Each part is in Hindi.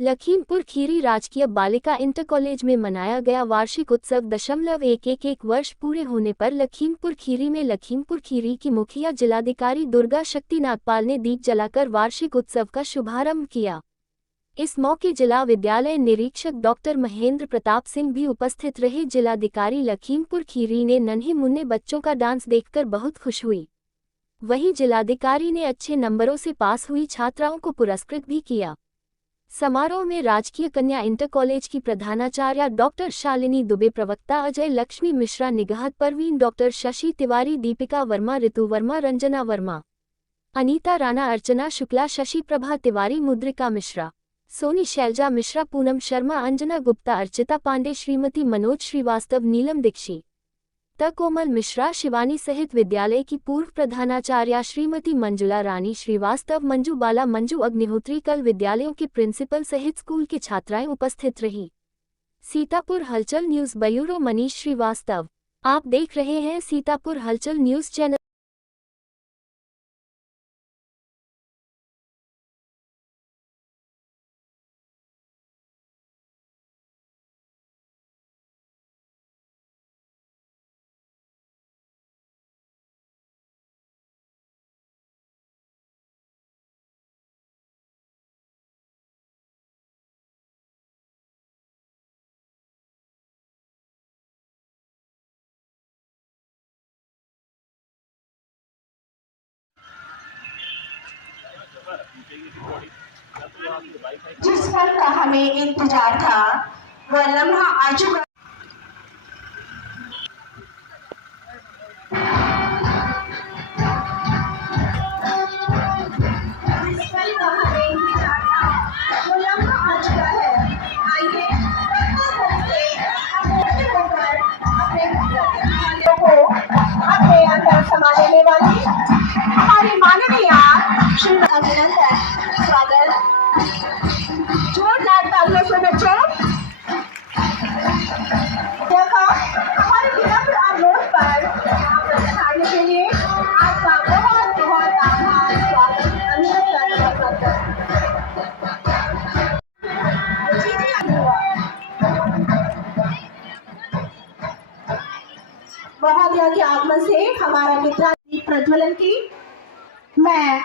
लखीमपुर खीरी राजकीय बालिका इंटर कॉलेज में मनाया गया वार्षिक उत्सव 1.111 वर्ष पूरे होने पर लखीमपुर खीरी में लखीमपुर खीरी की मुखिया जिलाधिकारी दुर्गा शक्ति नागपाल ने दीप जलाकर वार्षिक उत्सव का शुभारंभ किया। इस मौके जिला विद्यालय निरीक्षक डॉक्टर महेंद्र प्रताप सिंह भी उपस्थित रहे। जिलाधिकारी लखीमपुर खीरी ने नन्हे मुन्ने बच्चों का डांस देखकर बहुत खुश हुई। वहीं जिलाधिकारी ने अच्छे नंबरों से पास हुई छात्राओं को पुरस्कृत भी किया। समारोह में राजकीय कन्या इंटर कॉलेज की प्रधानाचार्य डॉक्टर शालिनी दुबे, प्रवक्ता अजय लक्ष्मी मिश्रा, निगहत परवीन, डॉक्टर शशि तिवारी, दीपिका वर्मा, ऋतु वर्मा, रंजना वर्मा, अनीता राणा, अर्चना शुक्ला, शशि प्रभा तिवारी, मुद्रिका मिश्रा, सोनी शैलजा मिश्रा, पूनम शर्मा, अंजना गुप्ता, अर्चिता पांडे, श्रीमती मनोज श्रीवास्तव, नीलम दीक्षित, कोमल मिश्रा, शिवानी सहित विद्यालय की पूर्व प्रधानाचार्या श्रीमती मंजुला रानी श्रीवास्तव, मंजू बाला, मंजू अग्निहोत्री, कल विद्यालयों के प्रिंसिपल सहित स्कूल की छात्राएं उपस्थित रही। सीतापुर हलचल न्यूज ब्यूरो मनीष श्रीवास्तव। आप देख रहे हैं सीतापुर हलचल न्यूज चैनल। जिस पल का हमें इंतजार था वह लम्हा आ चुका। जिस पल का हमें इंतजार था वो लम्हा आ चुका है। आइए अपने अंदर समा लेने वाली हमारी माननीय श्री अभिनंदन स्वागत जोरदार तालियों से बच्चों हमारे विनम्र अनुरोध पर पधारने के लिए आपका बहुत बहुत आभार, स्वागत, अभिनंदन। महोदया के आगमन से हमारा विद्यार्थी प्रज्वलन की मैं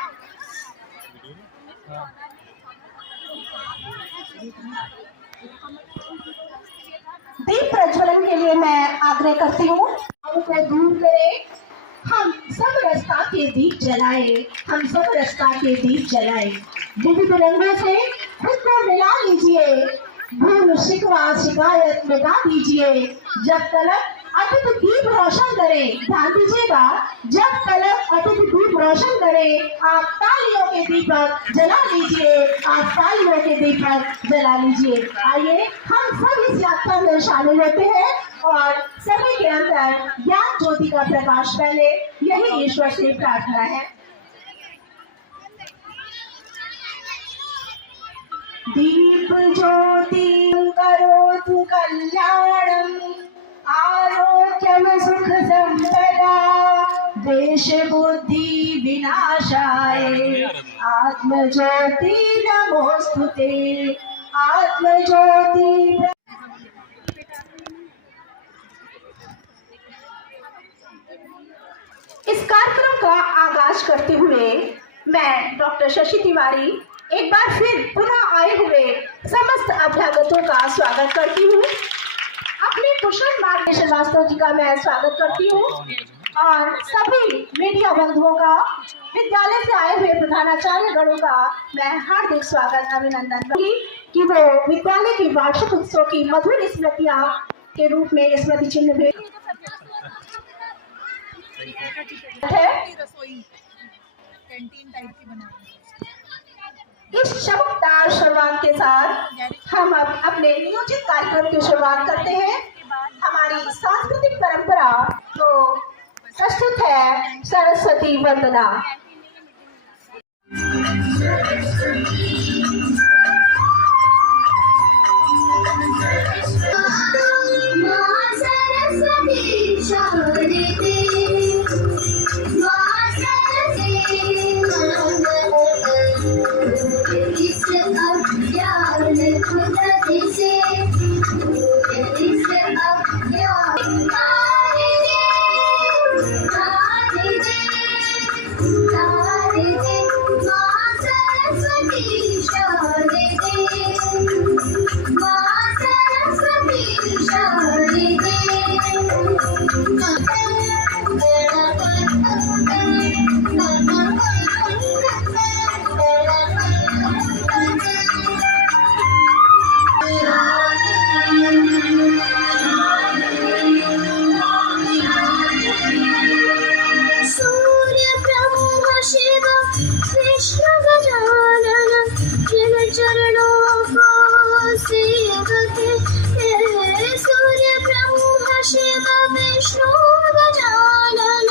दीप प्रज्वलन के लिए मैं आग्रह करती हूँ। को दूर करें, हम सब रास्ता के दीप जलाए, हम सब रास्ता के दीप जलाए। विविध रंगों से खुद को मिला लीजिए, भूल शिकवा शिकायत मिटा दीजिए। जब तलक अटूट दीप रोशन करें, ध्यान दीजिएगा, जब तलक अटूट दीप रोशन करें, आप तालियों के दीपक जला लीजिए, आप तालियों के दीपक जला लीजिए। आइए हम सब इस यात्रा में शामिल होते हैं और सभी के अंदर ज्ञान ज्योति का प्रकाश फैले, यही ईश्वर से प्रार्थना है। दीप ज्योति करोतु कल्याणम, आरोग्यम सुख संपदा, देश बुद्धि विनाशाय, आत्म ज्योति नमोस्तुते, आत्म ज्योति। इस कार्यक्रम का आगाज करते हुए मैं डॉक्टर शशि तिवारी एक बार फिर पुनः आए हुए समस्त अभ्यागतों का स्वागत करती हूँ। अपने कुशल मार्गदर्शन श्रीवास्तव जी का मैं स्वागत करती हूँ और सभी मीडिया बंधुओं का, विद्यालय से आए हुए प्रधानाचार्य गणों का मैं हार्दिक स्वागत, अभिनंदन करूंगी कि वो विद्यालय की वार्षिक उत्सव की मधुर स्मृतियां के रूप में स्मृति चिन्ह भी है। इस चमकदार शुरुआत के साथ हम अब अपने नियोजित कार्यक्रम की शुरुआत करते हैं। हमारी सांस्कृतिक परंपरा तो प्रस्तुत है सरस्वती वंदना। इस अज्ञान सूर्य ब्रह्म शिव विष्णु गजानन जिन चरणों को सेवते सूर्य ब्रह्म शिव विष्णु गजानन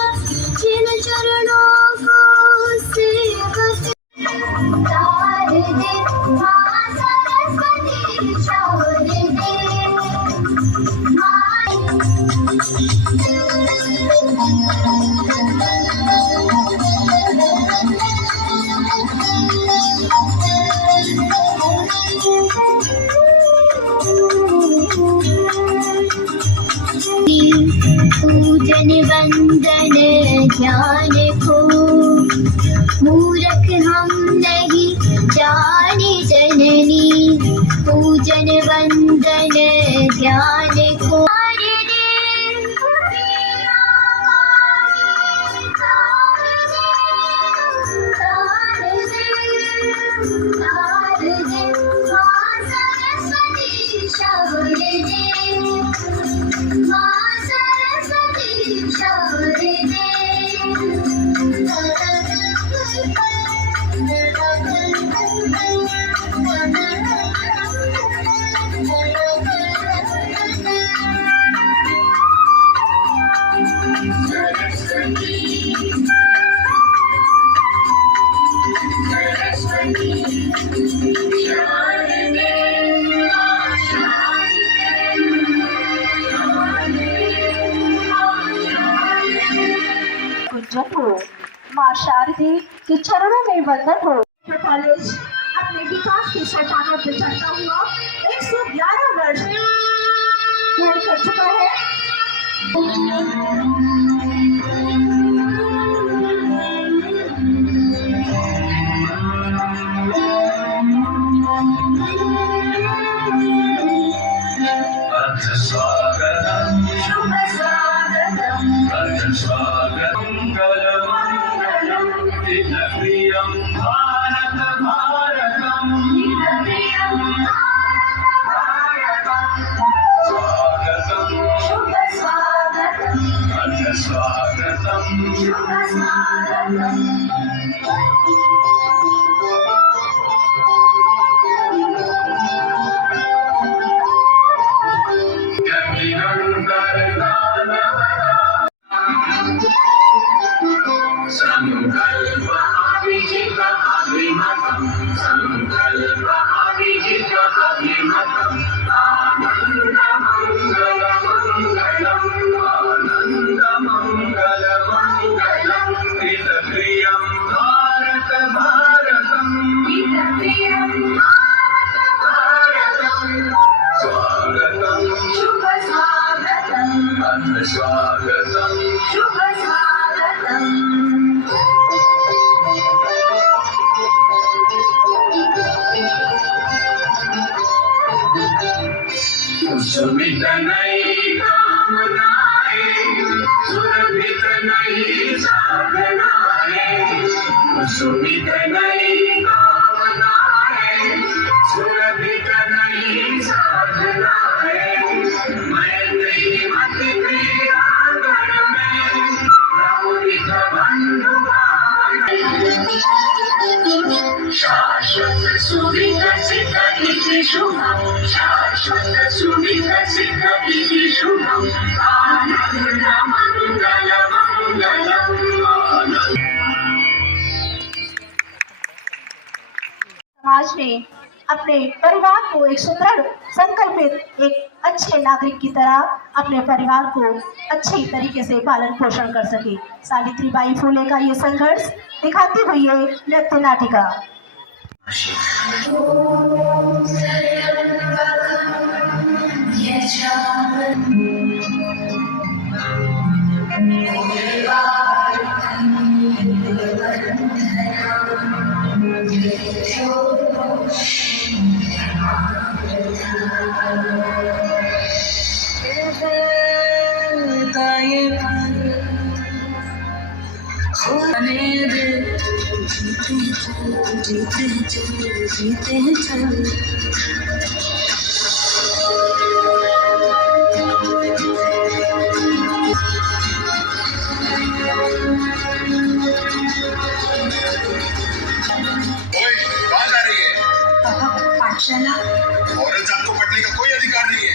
जिन चरणों को सेवते शारदे मां सरस्वती शारदे पूजन वंदन ज्ञान को मूर्ख हम नहीं जाने जननी पूजन वंदन ज्ञान को गुंजन हो, माँ शारदे के चरणों में वंदन हो। कॉलेज अपने विकास के सोपानों पर चढ़ता हुआ 111 वर्ष पूर्ण कर चुका है। स्वागतम् शुभ स्वागतम् स्वागतम् मंगलमंगलम् प्रियं भारत भारतम् स्वागतम् शुभ स्वागतम् स्वागतम् शुभ स्वागतम् संकल्प अभिजित अभिमतम् संकल्प अभिजित अभिमतम् आनंद मंगल मंगलम् आनंद मंगल मंगलम् प्रियं भारत भारतम् प्रियं भारतम् स्वागतम् शुभ स्वागतम् स्वागतम् शुभ स्वागतम् सुमित नई कामनाएं सुरभित नई साधनाएं सुमित नई कामनाएं सुरभित नई साधनाएं मैं तेरी मति प्रियांगन में प्रमुदित बंधु शाश्वत सुविकसित इति शुभम् शाश्वत सुविकसित इति शुभम् आनंद मंगल मंगलम् आनंद। समाज में अपने परिवार को एक सुदृढ़ संकल्पित एक अच्छे नागरिक की तरह अपने परिवार को अच्छी तरीके से पालन पोषण कर सके। सावित्रीबाई फुले का ये संघर्ष दिखाती हुई ये नृत्य नाटिका। Yes, खोने दे, जीते चल, जीते चल। ओए, कहाँ जा रही है? पाठशाला। औरत जात को पढ़ने का कोई अधिकार नहीं है।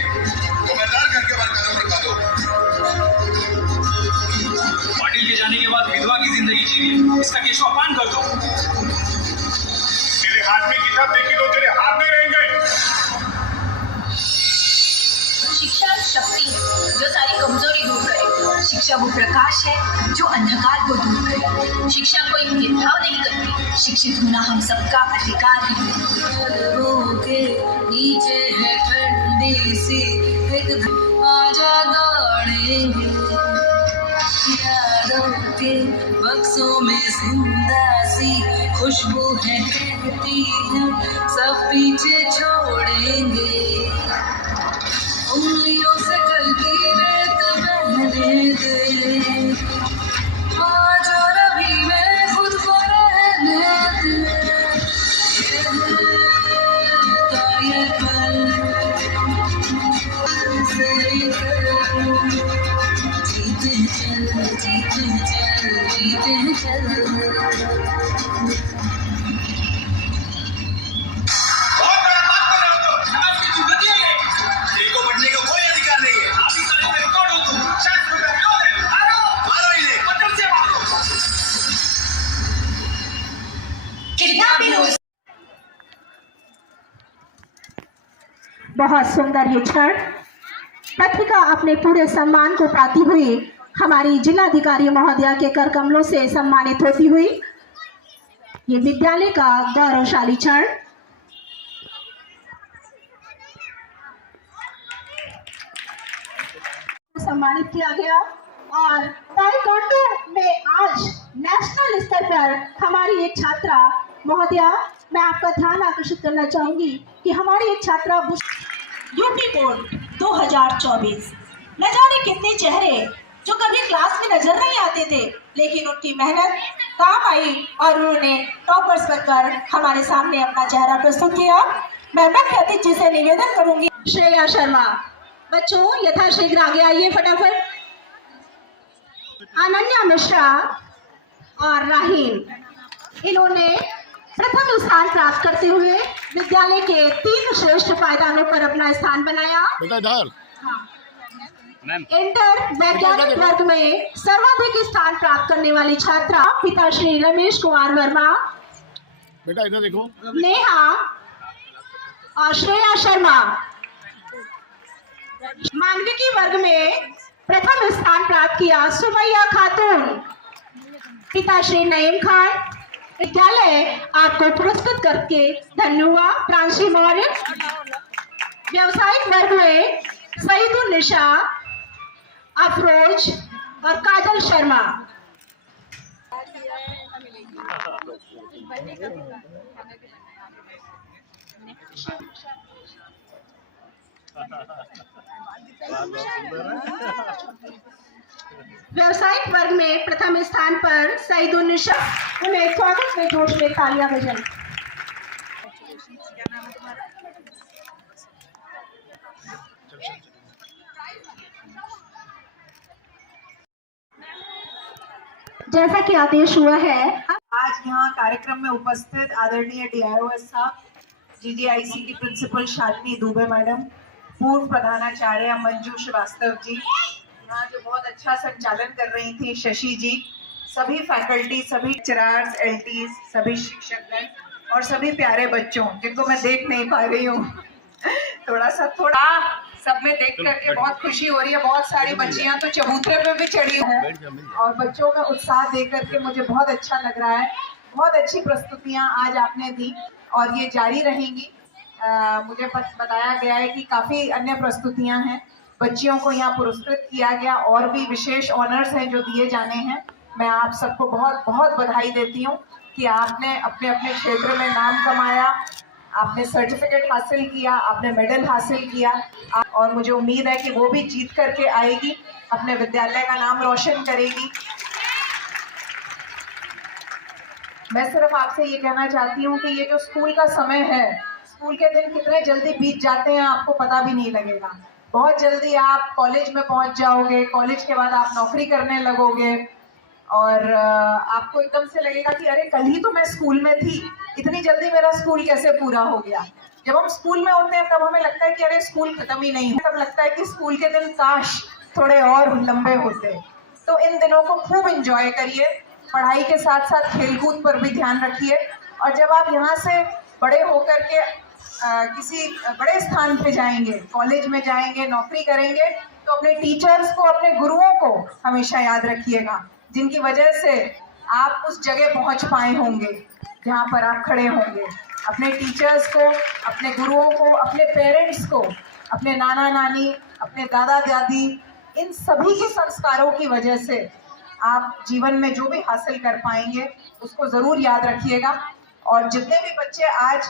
खबरदार करके बाहर कदम रखा दो। पाटिल के जाने के बाद विधवा की जिंदगी जीवी, इसका केशव अपान कर दो। तेरे हाथ में किताब देखी तो तेरे हाथ में रहेंगे। शिक्षा शक्ति है जो सारी कमजोरी दूर करे। शिक्षा वो प्रकाश है जो अंधकार को दूर करे। शिक्षा कोई भेदभाव नहीं करती। शिक्षित होना हम सबका अधिकार है। पलकों के नीचे है ठंडी सी एक आजा दौड़ेंगे, यादों के बक्सों में जिंदा सी खुशबू है, कहती है सब पीछे छोड़ेंगे। उंगलियों से गलती रेत बहने दे, आज और अभी में खुद को रहने दे। ये पल से जीते चल, जीते चल, जीते चल। बहुत सुंदर ये क्षण। पत्रिका अपने पूरे सम्मान को पाती हुई हमारी जिलाधिकारी महोदया के कर कमलों से सम्मानित होती हुई ये विद्यालय का गौरवशाली क्षण। सम्मानित किया गया और ताइक्वांडो में आज नेशनल स्तर पर हमारी एक छात्रा महोदया, मैं आपका ध्यान आकर्षित करना चाहूंगी कि हमारी एक छात्रा यूपी बोर्ड 2024, न जाने कितने चेहरे जो कभी क्लास में नजर नहीं आते थे, लेकिन उनकी मेहनत काम आई और उन्होंने टॉपर्स बनकर हमारे सामने अपना चेहरा प्रस्तुत किया। मैं मुख्य अतिथि से निवेदन करूंगी, श्रेया शर्मा। बच्चों यथाशीघ्र आगे आइए फटाफट। अनन्या मिश्रा और राहीन, इन्होंने प्रथम स्थान प्राप्त करते हुए विद्यालय के 3 श्रेष्ठ पायदानों पर अपना स्थान बनाया। इंटर वैज्ञानिक वर्ग में सर्वाधिक स्थान प्राप्त करने वाली छात्रा पिता श्री रमेश कुमार वर्मा, बेटा इधर देखो, नेहा और श्रेया शर्मा। मानविकी वर्ग में प्रथम स्थान प्राप्त किया सुमैया खातून, पिता श्री नईम खान। विद्यालय आपको पुरस्कृत करके धन्य हुआ। प्रांशी मौर्य। व्यवसायिक वर्ग में सईदुल निशा, अफरोज और काजल शर्मा। व्यवसायिक वर्ग में प्रथम स्थान पर सईदुल निशा। उन्हें स्वागत में जोश में तालियां बजाएं। जैसा कि आदेश हुआ है, आज यहाँ कार्यक्रम में उपस्थित आदरणीय DIO साहब, GGIC की प्रिंसिपल शालिनी दुबे मैडम, पूर्व प्रधानाचार्य मंजू श्रीवास्तव जी, यहाँ जो बहुत अच्छा संचालन कर रही थी शशि जी, सभी फैकल्टी, सभी लेक्चरर्स, LTs, सभी शिक्षकगण और सभी प्यारे बच्चों जिनको मैं देख नहीं पा रही हूँ थोड़ा सब में देख करके बहुत खुशी हो रही है। बहुत सारी बच्चियां तो चबूतरे पे भी चढ़ी हैं और बच्चों में उत्साह देख करके मुझे बहुत अच्छा लग रहा है। बहुत अच्छी प्रस्तुतियां आज आपने दी और ये जारी रहेंगी। मुझे बताया गया है कि काफ़ी अन्य प्रस्तुतियां हैं। बच्चियों को यहाँ पुरस्कृत किया गया और भी विशेष ऑनर्स हैं जो दिए जाने हैं। मैं आप सबको बहुत बहुत बधाई देती हूँ कि आपने अपने अपने क्षेत्र में नाम कमाया, आपने सर्टिफिकेट हासिल किया, आपने मेडल हासिल किया और मुझे उम्मीद है कि वो भी जीत करके आएगी, अपने विद्यालय का नाम रोशन करेगी। मैं सिर्फ आपसे ये कहना चाहती हूँ कि ये जो स्कूल का समय है, स्कूल के दिन कितने जल्दी बीत जाते हैं आपको पता भी नहीं लगेगा। बहुत जल्दी आप कॉलेज में पहुंच जाओगे, कॉलेज के बाद आप नौकरी करने लगोगे और आपको एकदम से लगेगा कि अरे कल ही तो मैं स्कूल में थी, इतनी जल्दी मेरा स्कूल कैसे पूरा हो गया। जब हम स्कूल में होते हैं तब हमें लगता है कि अरे स्कूल खत्म ही नहीं है, तब लगता है कि स्कूल के दिन काश थोड़े और लंबे होते। तो इन दिनों को खूब एंजॉय करिए, पढ़ाई के साथ साथ खेलकूद पर भी ध्यान रखिए। और जब आप यहाँ से बड़े होकर के किसी बड़े स्थान पे जाएंगे, कॉलेज में जाएंगे, नौकरी करेंगे, तो अपने टीचर्स को, अपने गुरुओं को हमेशा याद रखिएगा, जिनकी वजह से आप उस जगह पहुंच पाए होंगे जहां पर आप खड़े होंगे। अपने टीचर्स को, अपने गुरुओं को, अपने पेरेंट्स को, अपने नाना नानी, अपने दादा दादी, इन सभी के संस्कारों की वजह से आप जीवन में जो भी हासिल कर पाएंगे उसको ज़रूर याद रखिएगा। और जितने भी बच्चे आज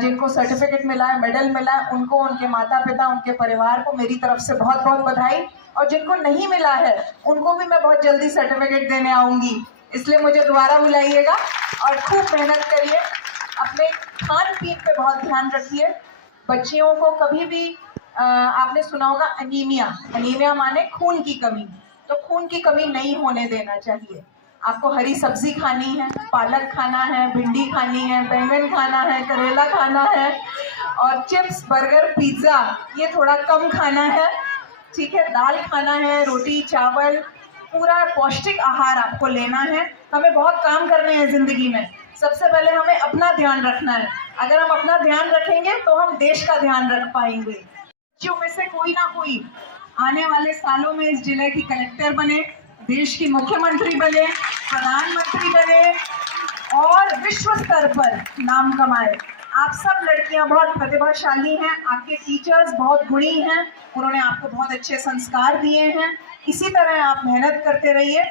जिनको सर्टिफिकेट मिला है, मेडल मिला है, उनको, उनके माता पिता, उनके परिवार को मेरी तरफ से बहुत बहुत बधाई। और जिनको नहीं मिला है उनको भी मैं बहुत जल्दी सर्टिफिकेट देने आऊँगी, इसलिए मुझे दोबारा बुलाइएगा। और खूब मेहनत करिए, अपने खान पीन पे बहुत ध्यान रखिए। बच्चियों को कभी भी आपने सुना होगा अनीमिया, अनीमिया माने खून की कमी, तो खून की कमी नहीं होने देना चाहिए। आपको हरी सब्जी खानी है, पालक खाना है, भिंडी खानी है, बैंगन खाना है, करेला खाना है, और चिप्स, बर्गर, पिज्ज़ा ये थोड़ा कम खाना है, ठीक है। दाल खाना है, रोटी, चावल, पूरा पौष्टिक आहार आपको लेना है। हमें बहुत काम करने हैं ज़िंदगी में, सबसे पहले हमें अपना ध्यान रखना है। अगर हम अपना ध्यान रखेंगे तो हम देश का ध्यान रख पाएंगे। बच्चों में से कोई ना कोई आने वाले सालों में इस जिले की कलेक्टर बने, देश की मुख्यमंत्री बने, प्रधानमंत्री बने और विश्व स्तर पर नाम कमाए। आप सब लड़कियां बहुत प्रतिभाशाली हैं, आपके टीचर्स बहुत गुणी हैं, उन्होंने आपको बहुत अच्छे संस्कार दिए हैं। इसी तरह आप मेहनत करते रहिए।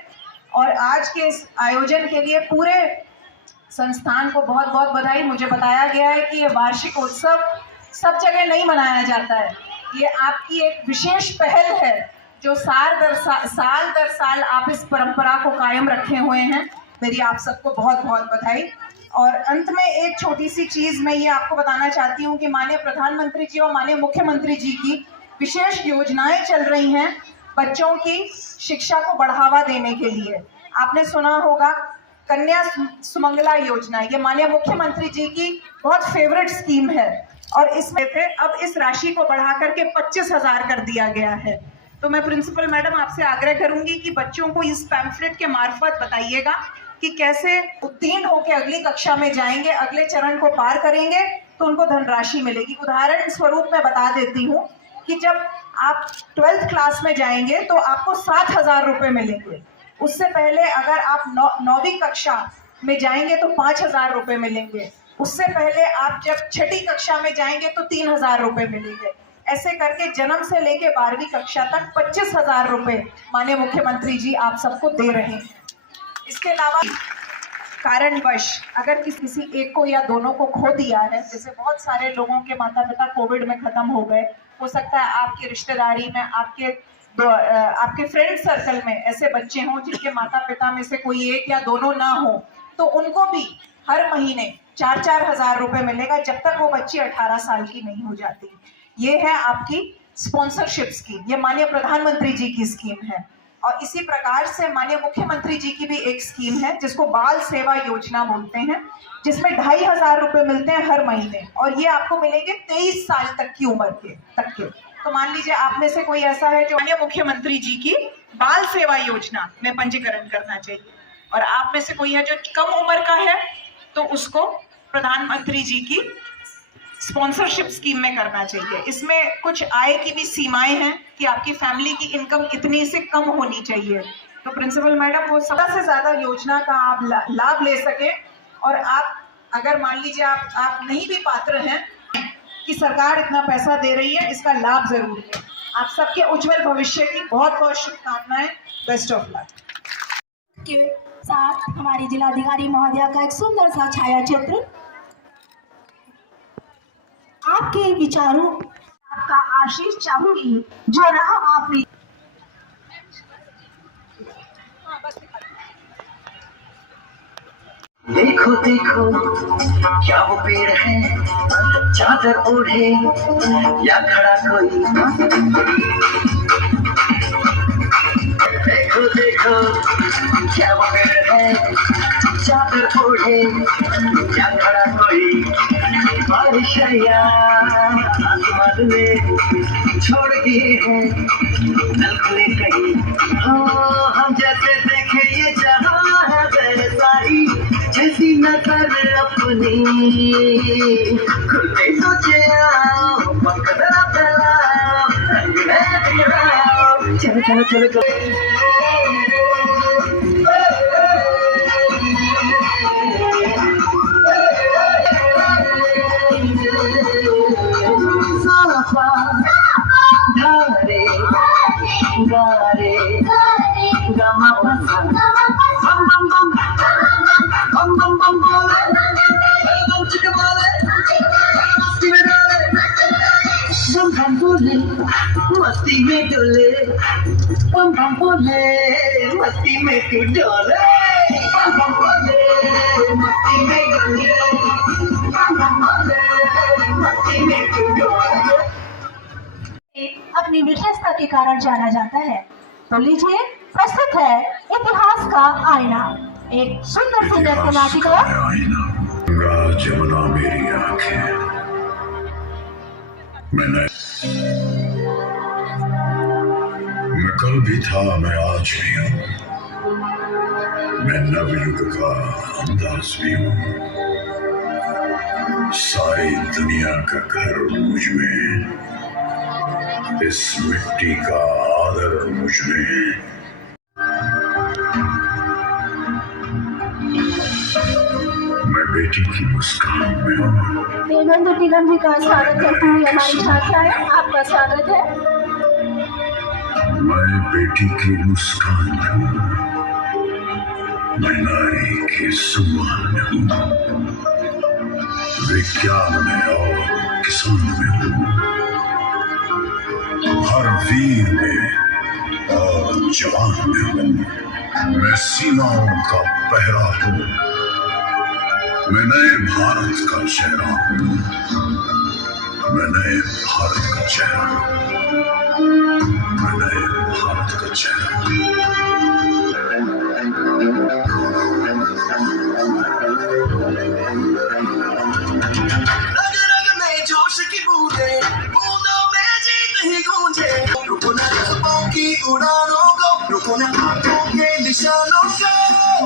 और आज के इस आयोजन के लिए पूरे संस्थान को बहुत बहुत बधाई। मुझे बताया गया है कि ये वार्षिक उत्सव सब जगह नहीं मनाया जाता है, ये आपकी एक विशेष पहल है जो साल दर साल आप इस परंपरा को कायम रखे हुए हैं। मेरी आप सबको बहुत बहुत बधाई। और अंत में एक छोटी सी चीज़ मैं ये आपको बताना चाहती हूँ कि माननीय प्रधानमंत्री जी और माननीय मुख्यमंत्री जी की विशेष योजनाएं चल रही हैं बच्चों की शिक्षा को बढ़ावा देने के लिए। आपने सुना होगा कन्या सुमंगला योजना, ये माननीय मुख्यमंत्री जी की बहुत फेवरेट स्कीम है और इसमें थे अब इस राशि को बढ़ा करके 25,000 कर दिया गया है। तो मैं प्रिंसिपल मैडम आपसे आग्रह करूंगी कि बच्चों को इस पैम्फलेट के मार्फत बताइएगा कि कैसे उत्तीर्ण होकर अगली कक्षा में जाएंगे, अगले चरण को पार करेंगे तो उनको धनराशि मिलेगी। उदाहरण स्वरूप मैं बता देती हूँ कि जब आप 12th क्लास में जाएंगे तो आपको 7,000 रुपये मिलेंगे। उससे पहले अगर आप 9वीं कक्षा में जाएंगे तो 5,000 रुपये मिलेंगे। उससे पहले आप जब 6ठी कक्षा में जाएंगे तो 3,000 रुपये मिलेंगे। ऐसे करके जन्म से लेके 12वीं कक्षा तक 25,000 रुपये माननीय मुख्यमंत्री जी आप सबको दे रहे हैं। इसके अलावा कारणवश अगर किसी एक को या दोनों को खो दिया है, जैसे बहुत सारे लोगों के माता पिता कोविड में खत्म हो गए, हो सकता है आपकी रिश्तेदारी में, आपके फ्रेंड सर्कल में ऐसे बच्चे हों जिनके माता पिता में से कोई एक या दोनों ना हो, तो उनको भी हर महीने 4-4 हज़ार रुपये मिलेगा जब तक वो बच्ची 18 साल की नहीं हो जाती। ये है आपकी स्पॉन्सरशिप स्कीम, ये माननीय प्रधानमंत्री जी की स्कीम है। और इसी प्रकार से माननीय मुख्यमंत्री जी की भी एक स्कीम है जिसको बाल सेवा योजना बोलते हैं, जिसमें 2,500 रुपये मिलते हैं हर महीने और ये आपको मिलेंगे 23 साल तक की उम्र के। तो मान लीजिए आप में से कोई ऐसा है जो माननीय मुख्यमंत्री जी की बाल सेवा योजना में पंजीकरण करना चाहिए और आप में से कोई है जो कम उम्र का है तो उसको प्रधानमंत्री जी की स्पॉन्सरशिप स्कीम में करना चाहिए। इसमें कुछ आय की भी सीमाएं हैं कि आपकी फैमिली की इनकम इतनी से कम होनी चाहिए। तो प्रिंसिपल मैडम वो ज़्यादा से ज़्यादा योजना का आप लाभ ले सके और आप अगर मान लीजिए आप नहीं भी पात्र हैं कि सरकार इतना पैसा दे रही है, इसका लाभ जरूर लें। आप सबके उज्जवल भविष्य की बहुत बहुत शुभकामनाएं। Best of luck. के साथ हमारी जिलाधिकारी महोदया का एक सुंदर सा छाया चित्र। आपके विचारों, आपका आशीष चाहूंगी जो रहा आपने। देखो देखो क्या वो पेड़ है, चादर ओढ़े या खड़ा कोई। देखो देखो क्या वो पेड़ है, चादर ओढ़े या खड़ा कोई। बारिश या आसमान में छोड़ दिए हैं नल खुले कहीं। हो हम जैसे देखे ये जहां है वैसा ही, जैसी नजर अपनी खुलते सोचे आओ, पंख जरा फैलाओ, रंग है तेरा। चलो चलो चलो चलो। धारे गारे गमा पसा बम बम बम बम बम बम बोले बम चिक बोले मस्ती में डोले बम बम बोले मस्ती में डोले बम बम बोले मस्ती में तू डोले बम बम बोले मस्ती में डोले बम बम बोले मस्ती में तू डोले। अपनी विशेषता के कारण जाना जाता है। तो लीजिए प्रस्तुत है इतिहास का आईना, एक सुंदर सी नृत्य नाटिका। गंगा जमुना मेरी आंखें, मैं कल भी था, मैं आज भी हूँ, मैं नवयुग का अंदाज भी हूँ। सारी दुनिया का घर मुझ में, इस मिट्टी का आदर मुझ में। मैं बेटी की मुस्कान में हूँ। देवेंद्र टीलम जी का स्वागत करती हुई हमारी छात्राएं, आपका स्वागत है। मैं बेटी की मुस्कान में हूँ, मैं नारी के सम्मान में हूँ, विज्ञान में और किसान में हूँ, हर वीर में और जवान में हूँ। मैं सीमाओं का पहरा हूँ, मैं नए भारत का चेहरा हूँ, मैं नए भारत का चेहरा हूँ, मैं नए भारत का चेहरा हूँ। रग रग में जोश की बूंदे, बूंदों में जीत ही गूंजे। रुको न ख्वाबों की उड़ानों को, रुको न आंखों के निशानों को।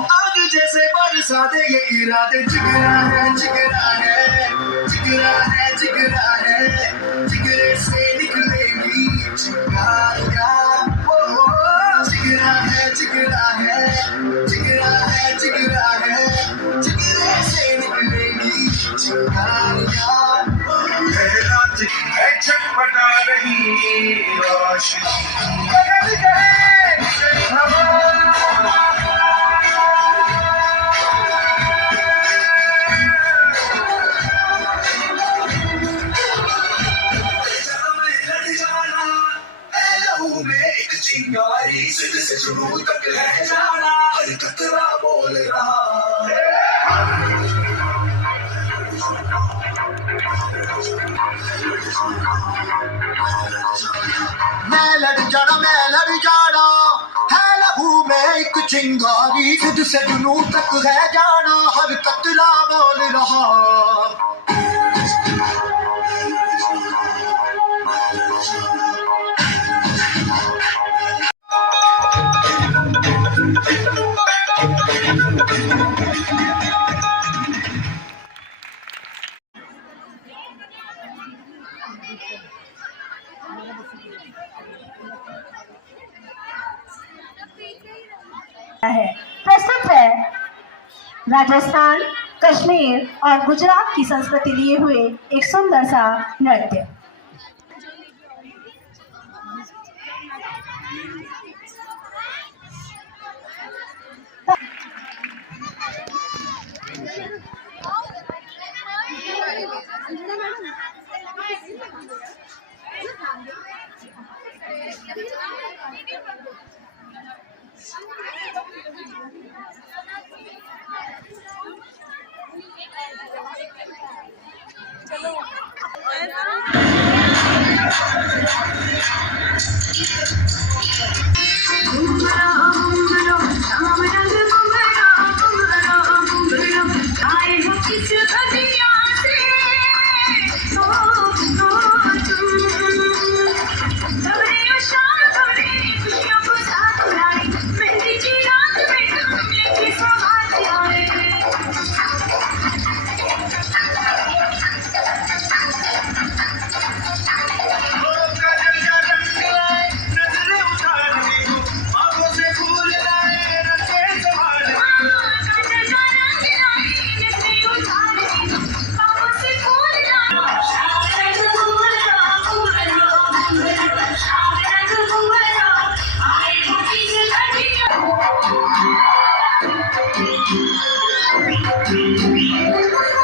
आग जैसे बरसा दे ये इरादे, जिगरा है जिगरा है जिगरा है जिगरा है, जिगरे से निकलेगी चिंगारियां। ओ जिगरा है जिगरा है जिगरा है जिगरा है, जिगरे से निकलेगी चिंगारियां। छटपटा रही रोशनी, एक चिंगारी सिद्ध से जुनून तक है जाना, हर कतरा बोल रहा है। मैं लड़ जाना है लहू में एक चिंगारी, सिद्ध से जुनून तक है जाना, हर कतरा बोल रहा। प्रस्तुत है राजस्थान, कश्मीर और गुजरात की संस्कृति लिए हुए एक सुंदर सा नृत्य।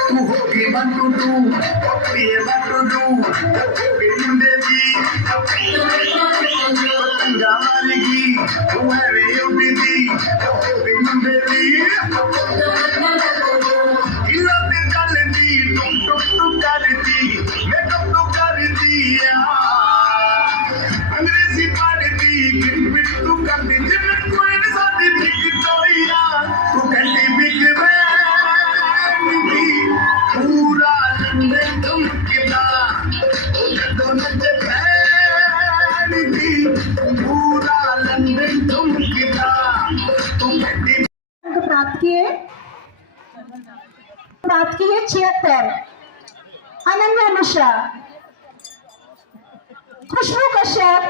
तू होगी वन टू डू, ये वन टू डू, होगी जिंदगी पंगा मारेगी, तू है वे उड़ती, होगी जिंदगी इलाते चलती, तुम करती, मैं तुम करती अंग्रेजी पढ़ती, गिरमिट तू करती, जिम्मिट कोई नहीं साथी विक्टोरिया, तू कहती बिग पूरा लंदन धुमकता, दोनों से फैली थी, पूरा लंदन धुमकता, तू कहती प्राप्त किए 76। अनन्या मिश्रा, खुशबू कश्यप,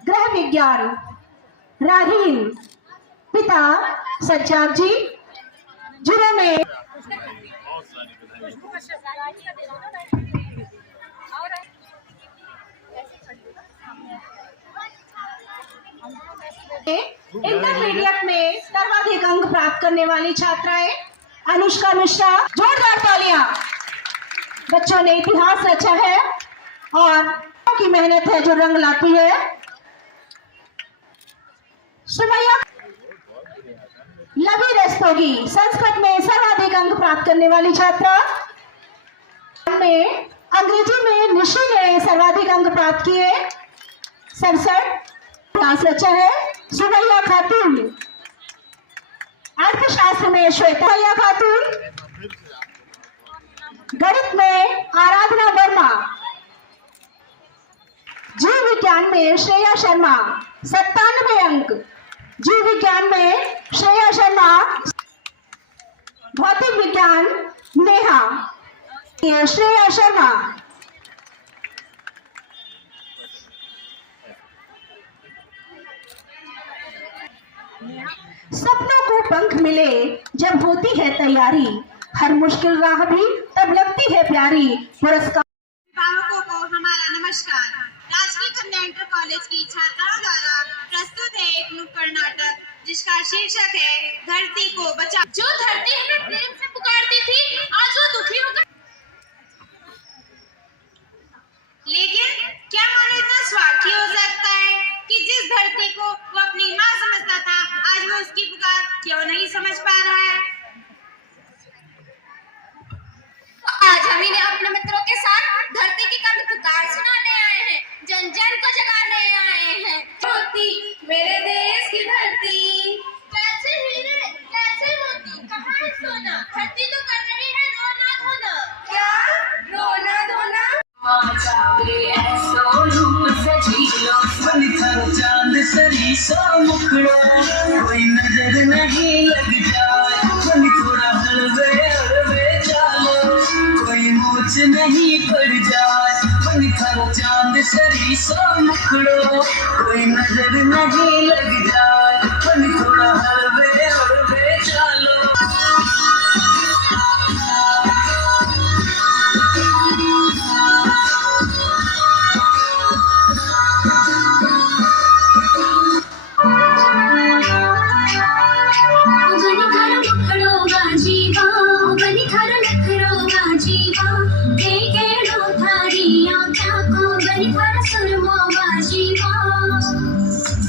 गृह विज्ञान, राहील, पिता सज्जाद जी, जिन्हों में इंटरमीडिएट में सर्वाधिक अंक प्राप्त करने वाली छात्राएं अनुष्का मिश्रा, जोरदार तालियां। बच्चों ने इतिहास रचा है और की मेहनत है जो रंग लाती है। सुमैया लवी रस्तोगी, संस्कृत में सर्वाधिक अंक प्राप्त करने वाली छात्रा। में अंग्रेजी में निशी ने सर्वाधिक अंक प्राप्त किए 67। क्लास रचा है सुमैया खातून। अर्थशास्त्र में श्वेता खातून, गणित में आराधना वर्मा, जीव विज्ञान में श्रेया शर्मा 97 अंक, जीव विज्ञान में श्रेया शर्मा, भौतिक विज्ञान नेहा, ये श्रेया शर्मा। सपनों को पंख मिले जब होती है तैयारी, हर मुश्किल राह भी तब लगती है प्यारी। पुरस्कार अभिभावकों को हमारा नमस्कार। राजकीय कन्या इंटर कॉलेज की छात्राओं द्वारा प्रस्तुत है एक नुक्कड़ नाटक जिसका शीर्षक है धरती को बचा। जो धरती हमें प्रेम से पुकारती थी आज वो दुखी होकर, लेकिन क्या मानो इतना स्वार्थी हो सकता है कि जिस धरती को वो अपनी माँ समझता था आज वो उसकी पुकार क्यों नहीं समझ पा रहा है। आज हम इन्हें अपने मित्रों के साथ धरती की कवि पुकार सुनाने आए हैं, जन जन को जगाने आए हैं। धरती मेरे देश की धरती, कैसे हीरे कैसे मोती कहाँ है सोना, धरती तो कर रही है रोना धोना। क्या रोना धोना? चांद सरी सो मुखड़ो, कोई नजर नहीं लग जाए, थोड़ा हलवे हलवे चालो, कोई मूछ नहीं पड़ जाए, चांद सरी सो मुखड़ो, कोई नजर नहीं लग जाए, थोड़ा हलवे हलवे चालो।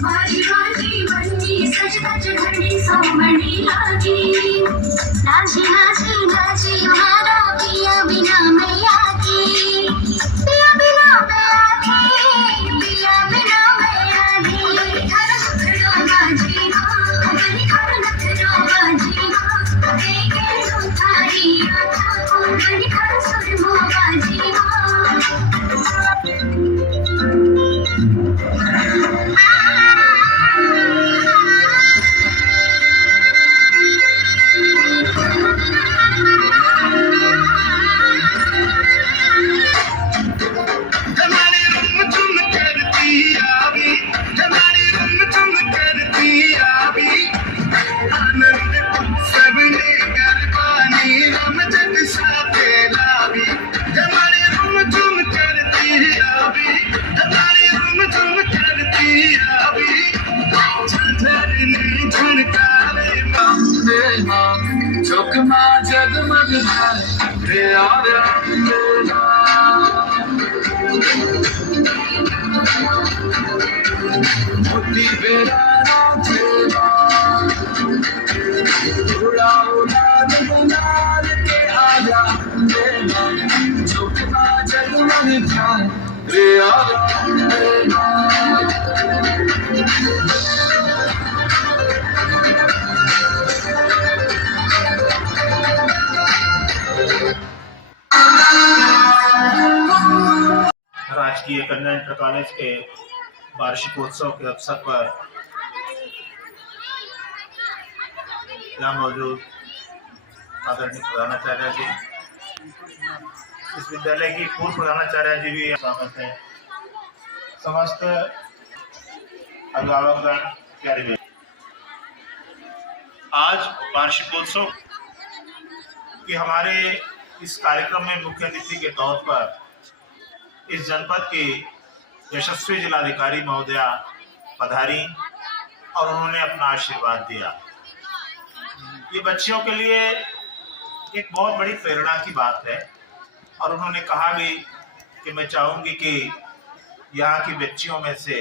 बाजी बाजी बन्नी बज बज घड़ी सोमणी लागी, नाची नाची नाची मारा पिया बिना मैया की, पिया बिना मैया की, पिया बिना मैया की। घर नखरो बाजी माँ, घर नखरो बाजी माँ, देखे तुम्हारी आँखों में घर सुरमो बाजी माँ। जगमग मोती बेरा उड़ा उड़ान बनार के आजा चौकमा जगमग जाए रे आजा। राजकीय कन्या इंटर कॉलेज के वार्षिकोत्सव के अवसर पर यहाँ मौजूद आदरणीय प्रधानाचार्य जी, इस विद्यालय की पूर्व प्रधानाचार्य जी भी स्वागत है। समस्त अभिभावकगण, प्यारे बहन, आज वार्षिकोत्सव की हमारे इस कार्यक्रम में मुख्य अतिथि के तौर पर इस जनपद के यशस्वी जिलाधिकारी महोदया पधारी और उन्होंने अपना आशीर्वाद दिया। ये बच्चियों के लिए एक बहुत बड़ी प्रेरणा की बात है और उन्होंने कहा भी कि मैं चाहूंगी कि यहाँ की बच्चियों में से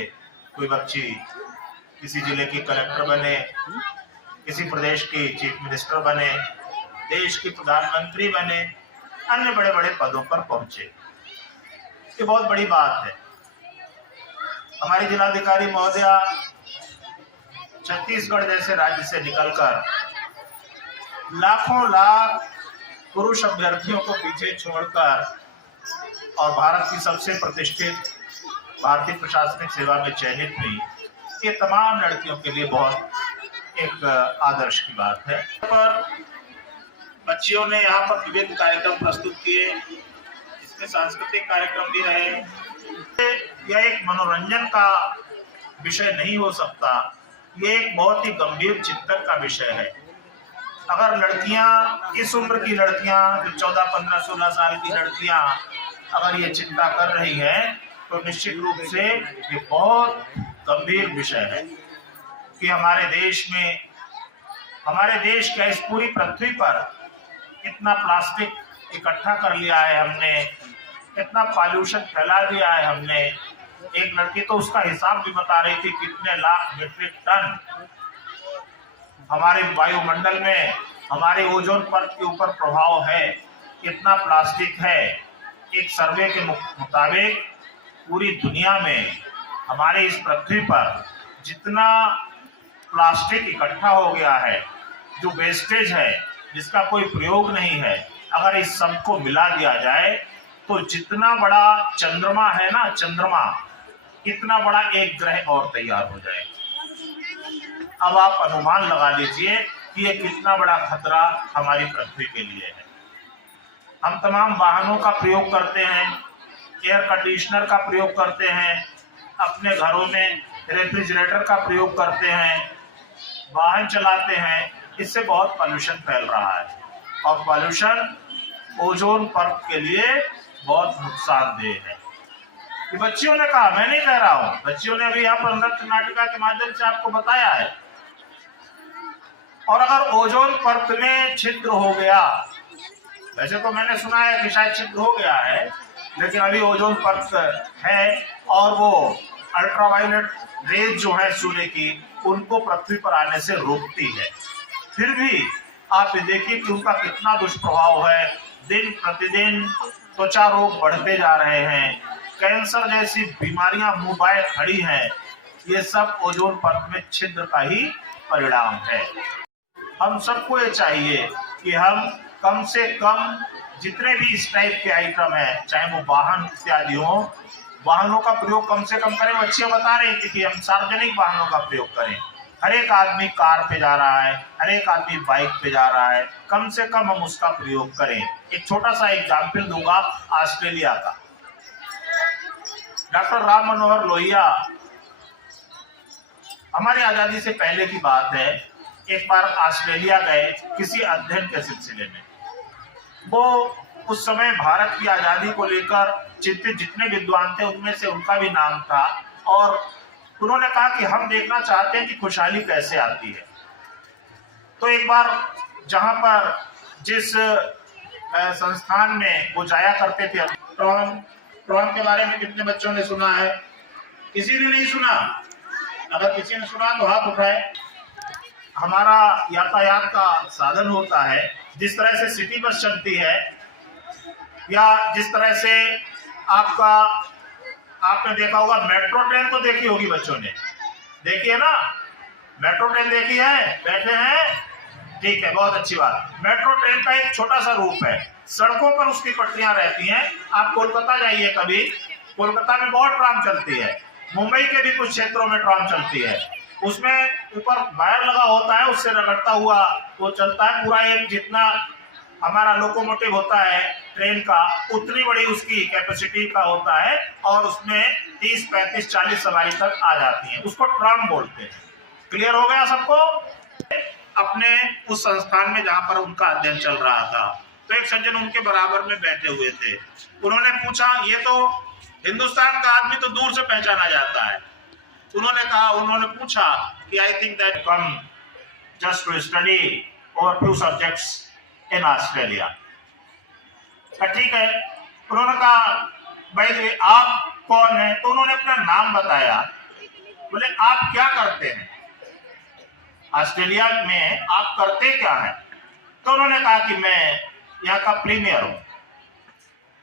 कोई बच्ची किसी जिले की कलेक्टर बने, किसी प्रदेश की चीफ मिनिस्टर बने, देश की प्रधानमंत्री बने, अन्य बड़े बड़े पदों पर पहुंचे। ये बहुत बड़ी बात है। हमारी जिलाधिकारी महोदया छत्तीसगढ़ जैसे राज्य से निकलकर लाखों लाख पुरुष अभ्यर्थियों को पीछे छोड़कर और भारत की सबसे प्रतिष्ठित भारतीय प्रशासनिक सेवा में चयनित हुई, ये तमाम लड़कियों के लिए बहुत एक आदर्श की बात है। पर बच्चियों ने यहाँ पर विभिन्न कार्यक्रम प्रस्तुत किए, इसमें सांस्कृतिक कार्यक्रम भी रहे। यह एक मनोरंजन का विषय नहीं हो सकता, ये एक बहुत ही गंभीर चिंतन का विषय है। अगर लड़कियां, इस उम्र की लड़कियां, जो 14, 15, 16 साल की लड़कियां अगर ये चिंता कर रही हैं, तो निश्चित रूप से ये बहुत गंभीर विषय है कि हमारे देश में, हमारे देश क्या इस पूरी पृथ्वी पर इतना प्लास्टिक इकट्ठा कर लिया है हमने, इतना पॉल्यूशन फैला दिया है हमने। एक लड़की तो उसका हिसाब भी बता रही थी कितने लाख मीट्रिक टन हमारे वायुमंडल में, हमारे ओजोन परत के ऊपर प्रभाव है, कितना प्लास्टिक है। एक सर्वे के मुताबिक पूरी दुनिया में, हमारे इस पृथ्वी पर जितना प्लास्टिक इकट्ठा हो गया है, जो वेस्टेज है, जिसका कोई प्रयोग नहीं है, अगर इस सब को मिला दिया जाए तो जितना बड़ा चंद्रमा है ना, चंद्रमा, इतना बड़ा एक ग्रह और तैयार हो जाएगा। अब आप अनुमान लगा लीजिए कि ये कितना बड़ा खतरा हमारी पृथ्वी के लिए है। हम तमाम वाहनों का प्रयोग करते हैं, एयर कंडीशनर का प्रयोग करते हैं, अपने घरों में रेफ्रिजरेटर का प्रयोग करते हैं, वाहन चलाते हैं, इससे बहुत पॉल्यूशन फैल रहा है और पॉल्यूशन ओजोन परत के लिए बहुत नुकसानदेह है। ये बच्चियों ने कहा, मैं नहीं कह रहा हूं, बच्चियों ने अभी यहाँ पर नृत्य नाटिका के माध्यम से आपको बताया है। और अगर ओजोन परत में छिद्र हो गया, वैसे तो मैंने सुना है कि शायद छिद्र हो गया है, लेकिन अभी ओजोन परत है और वो अल्ट्रावायलेट रेज जो है सूर्य की, उनको पृथ्वी पर आने से रोकती है। फिर भी आप ये देखिए कि उनका कितना दुष्प्रभाव है। दिन प्रतिदिन त्वचा रोग बढ़ते जा रहे हैं, कैंसर जैसी बीमारियां मुंह बाए खड़ी हैं। ये सब ओजोन परत में छिद्र का ही परिणाम है। हम सबको ये चाहिए कि हम कम से कम जितने भी इस टाइप के आइटम है, चाहे वो वाहन इत्यादि हो, वाहनों का प्रयोग कम से कम करें। बच्चे बता रहे थे कि हम सार्वजनिक वाहनों का प्रयोग करें। हर एक आदमी कार पे जा रहा है, हर एक आदमी बाइक पे जा रहा है, कम से कम हम उसका प्रयोग करें। एक छोटा सा एग्जाम्पल दूंगा ऑस्ट्रेलिया का। डॉक्टर राम मनोहर लोहिया, हमारी आजादी से पहले की बात है, एक बार ऑस्ट्रेलिया गए किसी अध्ययन के सिलसिले में। वो उस समय भारत की आजादी को लेकर चिंतित जितने विद्वान थे उनमें से उनका भी नाम था, और उन्होंने कहा कि हम देखना चाहते हैं कि खुशहाली कैसे आती है। तो एक बार जहां पर जिस संस्थान में वो जाया करते थे, ट्रॉन के बारे में कितने बच्चों ने सुना है? किसी ने नहीं सुना? अगर किसी ने सुना तो हाथ उठाए। हमारा यातायात का साधन होता है, जिस तरह से सिटी बस चलती है या जिस तरह से आपने देखा होगा मेट्रो ट्रेन, तो देखी होगी बच्चों ने, देखी है ना? मेट्रो ट्रेन देखी है? बैठे हैं? ठीक है, बहुत अच्छी बात। मेट्रो ट्रेन का एक छोटा सा रूप है, सड़कों पर उसकी पटरियां रहती हैं। आप कोलकाता जाइए कभी, कोलकाता में बहुत ट्राम चलती है, मुंबई के भी कुछ क्षेत्रों में ट्राम चलती है। उसमें ऊपर वायर लगा होता है, उससे रगड़ता हुआ वो चलता है। पूरा एक जितना हमारा लोकोमोटिव होता है ट्रेन का, उतनी बड़ी उसकी कैपेसिटी का होता है, और उसमें 30, 35, 40 सवारी तक आ जाती है। उसको ट्राम बोलते हैं। क्लियर हो गया सबको? अपने उस संस्थान में जहां पर उनका अध्ययन चल रहा था, तो एक सज्जन उनके बराबर में बैठे हुए थे। उन्होंने पूछा, ये तो हिंदुस्तान का आदमी तो दूर से पहचाना जाता है। उन्होंने पूछा कि I think that come just to study और फ्यू सब्जेक्ट्स इन ऑस्ट्रेलिया। ठीक है। उन्होंने कहा, भाई आप कौन है? तो उन्होंने अपना नाम बताया। बोले, आप क्या करते हैं ऑस्ट्रेलिया में, आप करते क्या हैं? तो उन्होंने कहा कि मैं यहाँ का प्रीमियर हूं।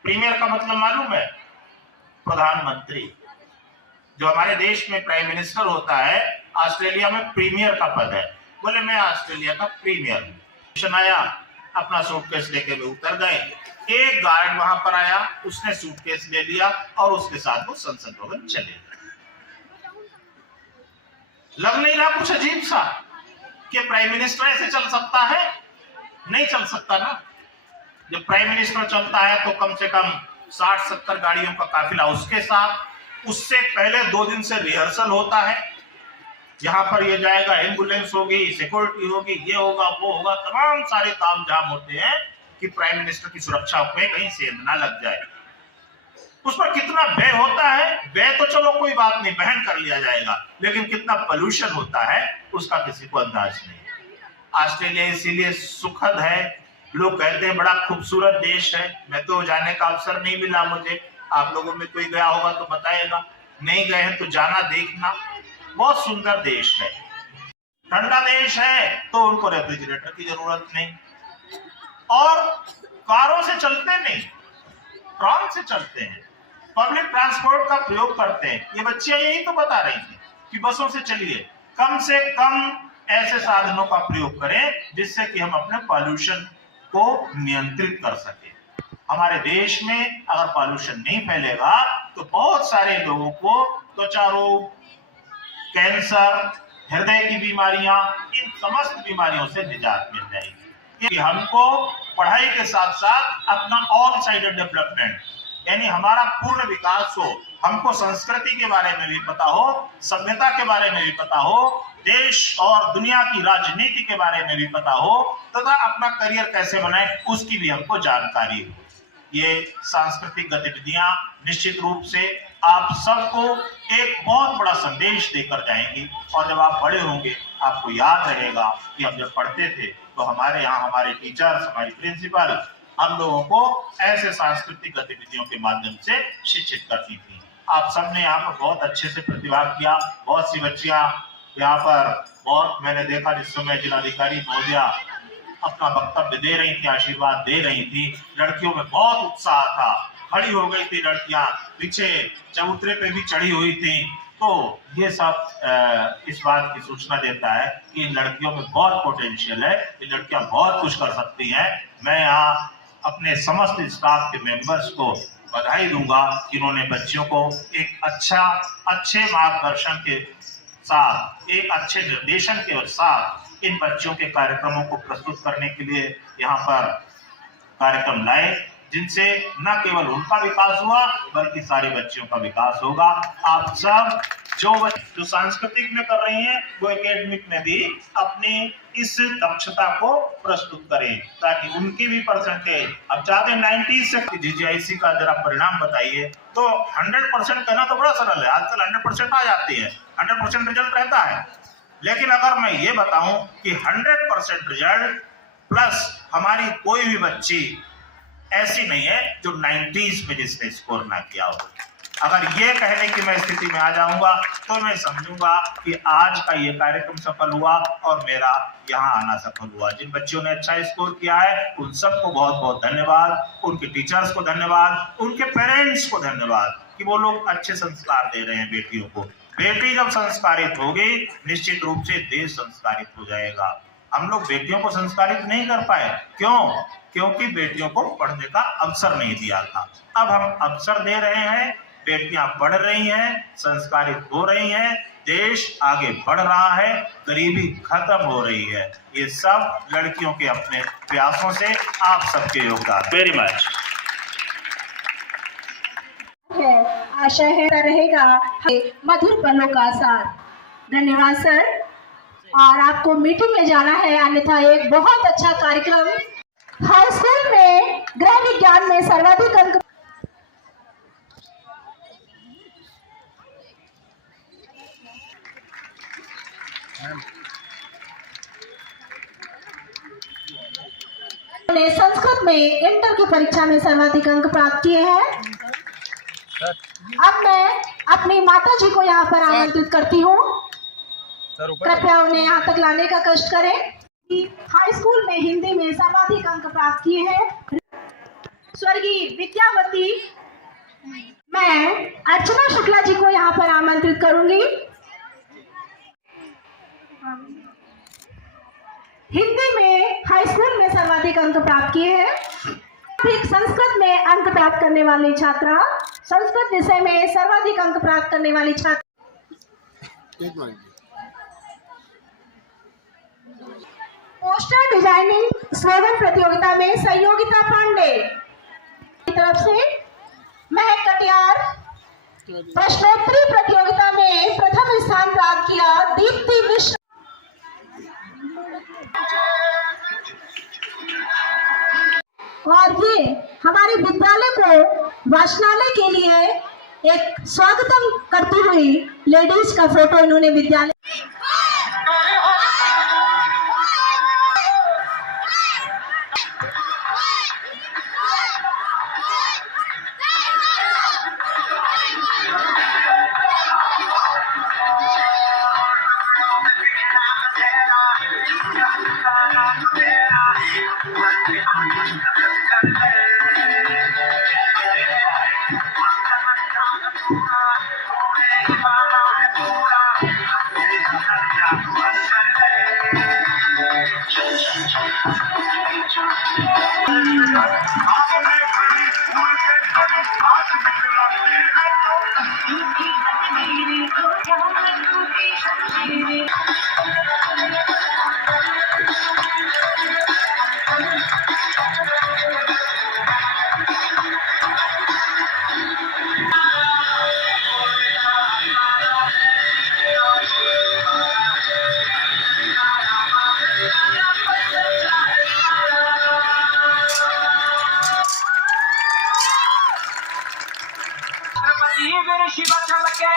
प्रीमियर का मतलब मालूम है? प्रधानमंत्री। जो हमारे देश में प्राइम मिनिस्टर होता है, ऑस्ट्रेलिया में प्रीमियर का पद है। बोले, मैं ऑस्ट्रेलिया का प्रीमियर हूं। आया, अपना सूटकेस लेके वे उतर गए। एक गार्ड वहां पर आया, उसने सूटकेस ले लिया और उसके साथ वो संसद भवन चले गए। लग नहीं रहा कुछ अजीब सा कि प्राइम मिनिस्टर ऐसे चल सकता है? नहीं चल सकता ना। जब प्राइम मिनिस्टर चलता है तो कम से कम 60-70 गाड़ियों का काफिला उसके साथ। उससे पहले 2 दिन से रिहर्सल होता है। यहाँ पर ये जाएगा, एम्बुलेंस होगी, सिक्योरिटी होगी, ये होगा, वो होगा, तमाम सारे तामझाम होते हैं कि प्राइम मिनिस्टर की सुरक्षा में कहीं सेंध ना लग जाए। उस पर कितना व्यय होता है? व्यय तो चलो कोई बात नहीं, बहन कर लिया जाएगा, लेकिन कितना पोल्यूशन होता है उसका किसी को अंदाज नहीं। ऑस्ट्रेलिया इसीलिए सुखद है। लोग कहते हैं बड़ा खूबसूरत देश है। मैं तो जाने का अवसर नहीं मिला मुझे। आप लोगों में कोई गया होगा तो बताएगा, नहीं गए हैं तो जाना, देखना। बहुत सुंदर देश है, ठंडा देश है, तो उनको रेफ्रिजरेटर की जरूरत नहीं, और कारों से चलते नहीं, ट्राम से चलते हैं, पब्लिक ट्रांसपोर्ट का प्रयोग करते हैं। ये बच्चियां यही तो बता रही थी कि बसों से चलिए, कम से कम ऐसे साधनों का प्रयोग करें जिससे कि हम अपने पॉल्यूशन को नियंत्रित कर सके। हमारे देश में अगर पॉल्यूशन नहीं फैलेगा तो बहुत सारे लोगों को त्वचा रोग, कैंसर, हृदय की बीमारियां, इन समस्त बीमारियों से निजात मिल जाएगी। कि हमको पढ़ाई के साथ साथ अपना ऑल साइडेड डेवलपमेंट, यानी हमारा पूर्ण विकास हो, हमको संस्कृति के बारे में भी पता हो, सभ्यता के बारे में भी पता हो, देश और दुनिया की राजनीति के बारे में भी पता हो, तथा अपना करियर कैसे बनाए उसकी भी हमको जानकारी हो। ये सांस्कृतिक गतिविधियां निश्चित रूप से आप सबको एक बहुत बड़ा संदेश देकर जाएंगी, और जब आप बड़े होंगे आपको याद रहेगा कि हम जब पढ़ते थे तो हमारे यहाँ हमारे टीचर्स, हमारी प्रिंसिपल हम लोगों को ऐसे सांस्कृतिक गतिविधियों के माध्यम से शिक्षित करती थी। आप सबने यहाँ पर बहुत अच्छे से प्रतिभाग किया। बहुत सी बच्चियां यहाँ पर बहुत मैंने देखा जिस समय जिलाधिकारी महोदया अपना वक्तव्य दे रही थी, आशीर्वाद दे रही थी, लड़कियों में बहुत उत्साह था। खड़ी हो गई थी लड़कियां, पीछे चबूतरे पे भी चढ़ी हुई थी। तो ये सब इस बात की सूचना देता है कि इन लड़कियों में बहुत पोटेंशियल है, ये लड़कियां बहुत कुछ कर सकती हैं। मैं यहाँ अपने समस्त स्टाफ के मेंबर्स को बधाई दूंगा कि इन्होंने बच्चियों को एक अच्छे मार्गदर्शन के साथ, एक अच्छे निर्देशन के साथ इन बच्चों के कार्यक्रमों को प्रस्तुत करने के लिए यहाँ पर कार्यक्रम लाए, जिनसे न केवल उनका विकास हुआ बल्कि सारे बच्चों का विकास होगा। आप सब जो सांस्कृतिक में कर रही हैं वो एकेडमिक में भी अपनी इस दक्षता को प्रस्तुत करें ताकि उनकी भी परसेंटेज अब ज्यादा 90 से जीजीआईसी का जरा परिणाम बताइए। तो 100% कहना तो बड़ा सरल है, आजकल 100% आ जाती है, 100% रिजल्ट रहता है। लेकिन अगर मैं ये बताऊं कि 100% रिजल्ट प्लस हमारी कोई भी बच्ची ऐसी नहीं है जो 90s में जिसने स्कोर ना किया हो, अगर ये कहने की मैं स्थिति में आ जाऊंगा तो मैं समझूंगा कि आज का ये कार्यक्रम सफल हुआ और मेरा यहाँ आना सफल हुआ। जिन बच्चों ने अच्छा स्कोर किया है उन सबको बहुत बहुत धन्यवाद, उनके टीचर्स को धन्यवाद, उनके पेरेंट्स को धन्यवाद कि वो लोग अच्छे संस्कार दे रहे हैं बेटियों को। बेटी जब संस्कारित होगी निश्चित रूप से देश संस्कारित हो जाएगा। हम लोग बेटियों को संस्कारित नहीं कर पाए, क्यों? क्योंकि बेटियों को पढ़ने का अवसर नहीं दिया था। अब हम अवसर दे रहे हैं, बेटियां पढ़ रही हैं, संस्कारित हो रही हैं, देश आगे बढ़ रहा है, गरीबी खत्म हो रही है। ये सब लड़कियों के अपने प्रयासों से, आप सबके योगदान। Very much. आशा है रहेगा मधुर पलों का साथ। धन्यवाद सर। और आपको मीटिंग में जाना है, अन्यथा एक बहुत अच्छा कार्यक्रम हाई स्कूल में गृह विज्ञान में सर्वाधिक अंक ने संस्कृत में इंटर की परीक्षा में सर्वाधिक अंक प्राप्त किए हैं। अब मैं अपनी माता जी को यहाँ पर आमंत्रित करती हूँ, कृपया उन्हें यहाँ तक लाने का कष्ट करें। हाई स्कूल में हिंदी में सर्वाधिक अंक प्राप्त किए हैं स्वर्गीय विद्यावती। मैं अर्चना शुक्ला जी को यहाँ पर आमंत्रित करूंगी। हिंदी में हाई स्कूल में सर्वाधिक अंक प्राप्त किए हैं। संस्कृत में अंक प्राप्त करने वाली छात्रा, संस्कृत विषय में सर्वाधिक अंक प्राप्त करने वाली छात्रा। पोस्टर डिजाइनिंग स्लोगन प्रतियोगिता में सहयोगिता पांडे की तरफ से। महक कटियार प्रश्नोत्तरी प्रतियोगिता में प्रथम स्थान प्राप्त किया दीप्ति मिश्र। और ये हमारे विद्यालय को वाचनालय के लिए एक स्वागतम करती हुई लेडीज का फोटो इन्होंने विद्यालय। शिव चमके